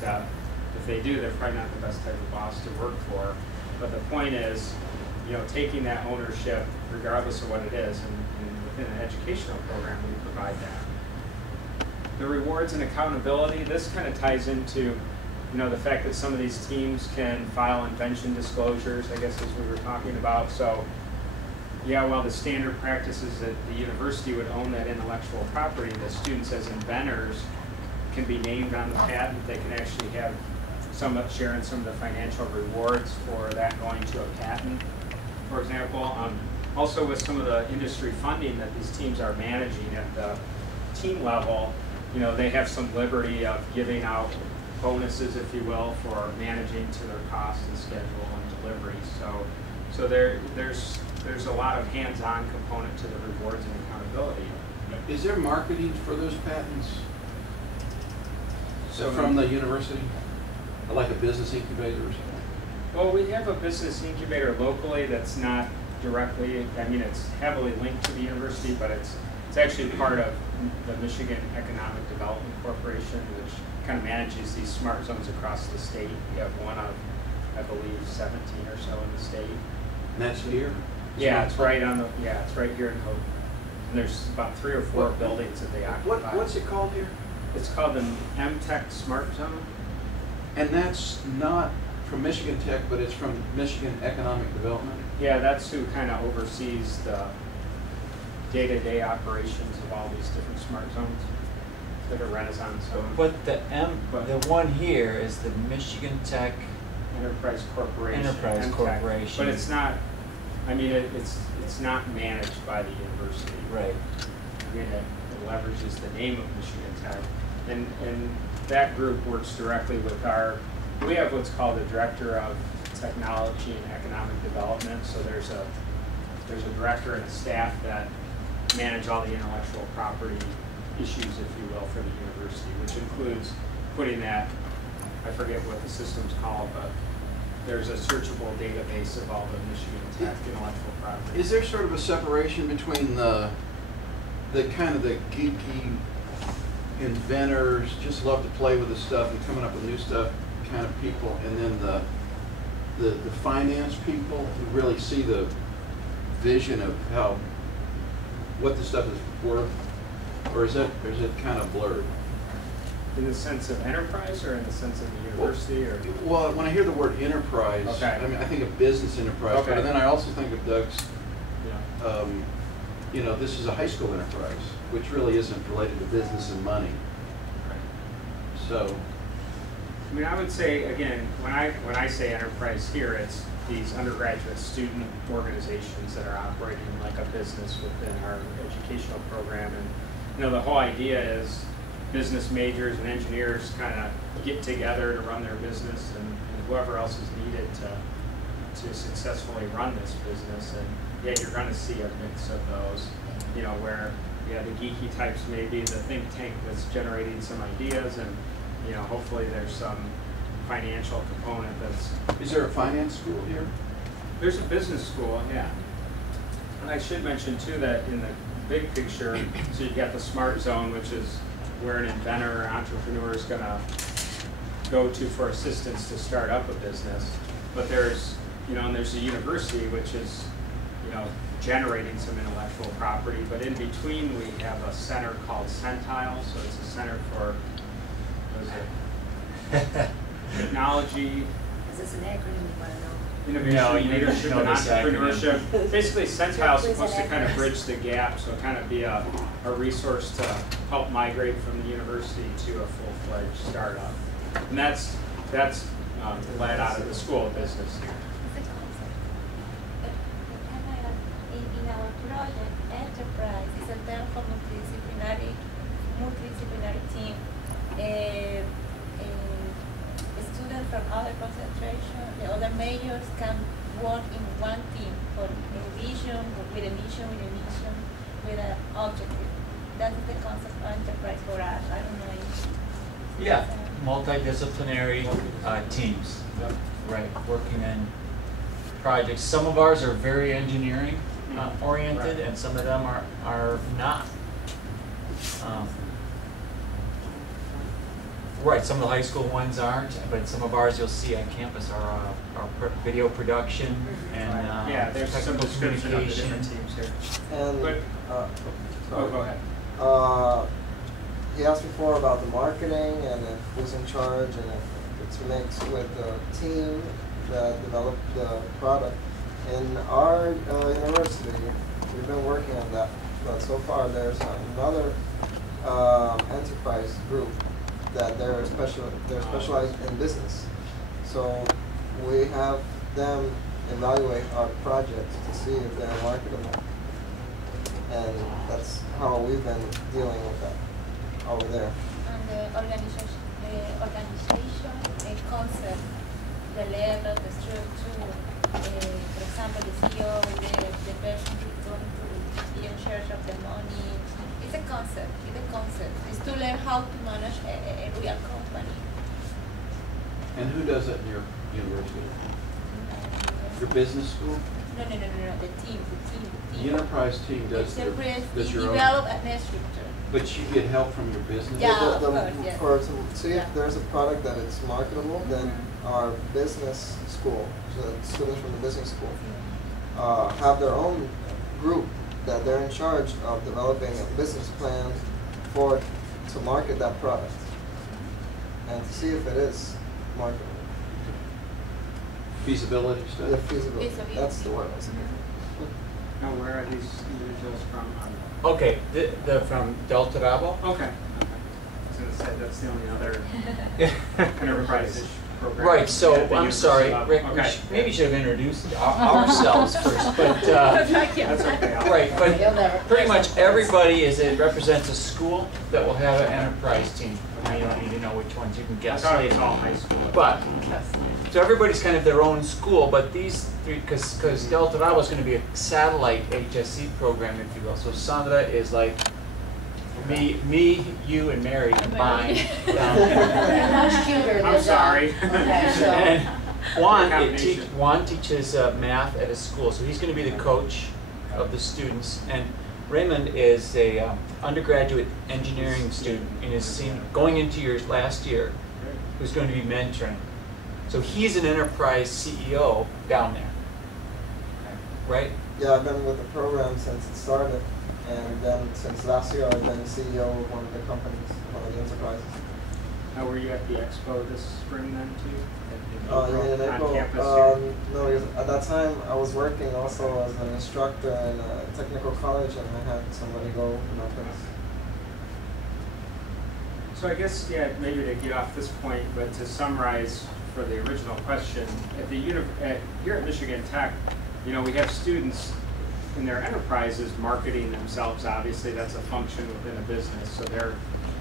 step. If they do, they're probably not the best type of boss to work for. But the point is, you know, taking that ownership, regardless of what it is, and within an educational program, we provide that. The rewards and accountability, this kind of ties into, you know, the fact that some of these teams can file invention disclosures, I guess, as we were talking about. So, yeah, while the standard practice is that the university would own that intellectual property, the students as inventors can be named on the patent. They can actually have share in some of the financial rewards for that going to a patent, for example. Also with some of the industry funding that these teams are managing at the team level, you know, they have some liberty of giving out bonuses, if you will, for managing to their cost and schedule and delivery. So there's a lot of hands-on component to the rewards and accountability. Is there marketing for those patents? So from the university? Like a business incubator or something? Well, we have a business incubator locally that's not directly, I mean, it's heavily linked to the university, but it's actually part of the Michigan Economic Development Corporation, which kind of manages these smart zones across the state. We have one of, I believe, 17 or so in the state. And that's here? Yeah, it's right on the, yeah, it's right here in Houghton. And there's about 3 or 4 buildings that they occupy. What's it called here? It's called the MTech Smart Zone. And that's not from Michigan Tech, but it's from Michigan Economic Development? Yeah, that's who kind of oversees the day-to-day operations of all these different smart zones. It's like a Renaissance zone. But the one here is the Michigan Tech Enterprise Corporation. Enterprise MTech. Corporation. But it's not, I mean, it's not managed by the university. Right. Again, it leverages the name of Michigan Tech. And that group works directly with we have what's called a Director of Technology and Economic Development. So there's a director and a staff that manage all the intellectual property issues, if you will, for the university, which includes putting that, I forget what the system's called, but there's a searchable database of all the Michigan Tech intellectual property. Is there sort of a separation between the kind of the geeky inventors, just love to play with the stuff and coming up with new stuff kind of people, and then the finance people who really see the vision of what the stuff is worth, or is it kind of blurred? In the sense of enterprise, or in the sense of the university, or? Well, when I hear the word enterprise, okay. I mean, I think of business enterprise, okay. But then I also think of Doug's, yeah. You know, this is a high school enterprise, which really isn't related to business and money. Right. So, I mean, I would say, again, when I say enterprise here, it's these undergraduate student organizations that are operating like a business within our educational program. And, you know, the whole idea is business majors and engineers kind of get together to run their business, and whoever else is needed to successfully run this business. And yeah, you're going to see a mix of those, you know, where, yeah, the geeky types may be the think tank that's generating some ideas, and, you know, hopefully there's some financial component that's... Is there a finance school here? There's a business school, yeah. And I should mention, too, that in the big picture, so you've got the smart zone, which is where an inventor or entrepreneur is going to go to for assistance to start up a business. But there's, you know, and there's a university, which is, you know, generating some intellectual property. But in between, we have a center called Centile. So it's a center for, what is it? Technology. Is this an acronym you want to know? Innovation, No, you leadership, know and this entrepreneurship. Basically, Centile is supposed to kind of bridge the gap, so kind of be a resource to help migrate from the university to a full-fledged startup. And that's led out of the School of Business here. In our project, enterprise is a term for multidisciplinary team. Students from other concentration, the other majors can work in one team for a vision, with a mission, with an objective. That is the concept of enterprise for us. I don't know if... Yeah, multidisciplinary teams, Yep. right, working in projects. Some of ours are very engineering oriented, Right. and some of them are not. Right, some of the high school ones aren't, but some of ours you'll see on campus are video production and Yeah, there's some technical description of the different communication. teams here. And But, sorry. go ahead. He asked before about the marketing and if who's in charge and if it's mixed with the team that developed the product. In our university, we've been working on that, but so far there's another enterprise group that they're specialized in business. So we have them evaluate our projects to see if they're marketable. And that's how we've been dealing with that over there. And the organization, a concept, the level, the structure, for example, the CEO, the person who's going to be in charge of the money. It's a concept. It's to learn how to manage a real company. And who does that in your university? Your business school? No, the team. The enterprise team does your own. Develop an structure. But you get help from your business? Yeah. of course, yes. To see Yeah. if there's a product that is marketable, then our business school, so the students from the business school, have their own group that they're in charge of developing a business plan to market that product and to see if it is marketable. Feasibility study? The feasibility. Feasibility. That's the word I was looking Now, where are these individuals from? Okay, the from Delta Bravo. Okay. I was gonna say, that's the only other enterprise program. Right, so at the I'm university sorry, level. Rick, we Okay. maybe should have introduced ourselves first, but That's okay. right, but pretty much everybody it represents a school that will have an enterprise team. I mean, you don't need to know which ones, you can I guess thought it was later. all high school. But, so everybody's kind of their own school, but these three, because Delta Bravo is going to be a satellite HSE program, if you will. So Sandra is like me, you, and Mary combined down here. Much cuter than I'm sorry. Okay, so. And Juan, Combination. Juan teaches math at a school, so he's going to be the coach of the students. And Raymond is a undergraduate engineering student in his going into your last year, who's going to be mentoring. So he's an enterprise CEO down there, right? Yeah, I've been with the program since it started, and then since last year I've been CEO of one of the companies, one of the enterprises. Now, were you at the expo this spring then too? You mean in On April? campus here? No, because at that time I was working also as an instructor in a technical college, and I had somebody go in my place. So I guess, yeah, maybe to get off this point, but to summarize for the original question, at the here at Michigan Tech, you know, we have students in their enterprises marketing themselves. Obviously, that's a function within a business, so they're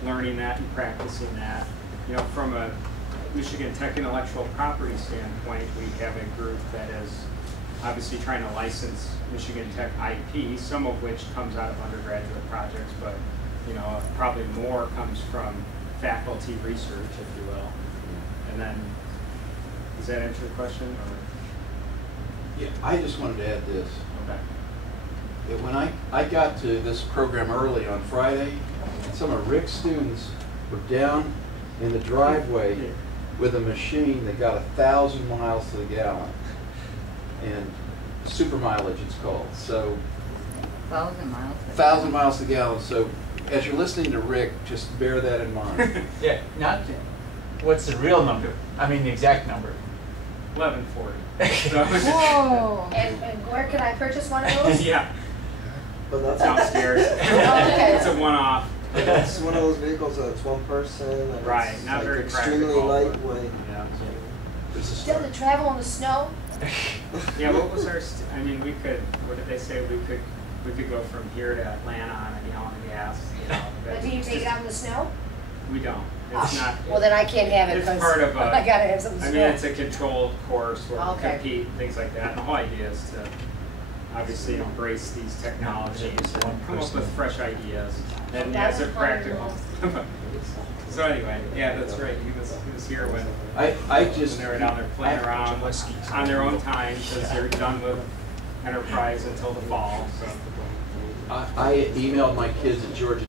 learning that and practicing that. You know, from a Michigan Tech intellectual property standpoint, we have a group that is obviously trying to license Michigan Tech IP, some of which comes out of undergraduate projects, but you know, probably more comes from faculty research, if you will. And then, does that answer your question? Or? Yeah, I just wanted to add this. Okay. That when I got to this program early on Friday, some of Rick's students were down in the driveway with a machine that got 1,000 miles to the gallon. And super mileage it's called. So 1,000 miles. 1,000 miles to the gallon. So as you're listening to Rick, just bear that in mind. Yeah, not what's the real number? I mean the exact number. 1140. Whoa. And where can I purchase one of those? Yeah, But that's downstairs. Okay. It's a one-off. it's one of those vehicles that's one person, and Right, it's not like very extremely practical, but- lightweight. Yeah. It's a Does start. it travel in the snow? Yeah. What was our? I mean, we could. What did they say? We could go from here to Atlanta on a gallon of gas. You know, But that's do you take it just- out in the snow? We don't. It's not. Well, then I can't have it It's because part of a- I gotta have some I snow. mean, it's a controlled course where we Okay. compete and things like that. And the whole idea is to obviously embrace these technologies and come up with fresh ideas. And That's as a practical. So anyway, yeah, that's right. He was here when I just they were down there playing around on their own time because they're done with Enterprise until the fall. So. I emailed my kids at Georgia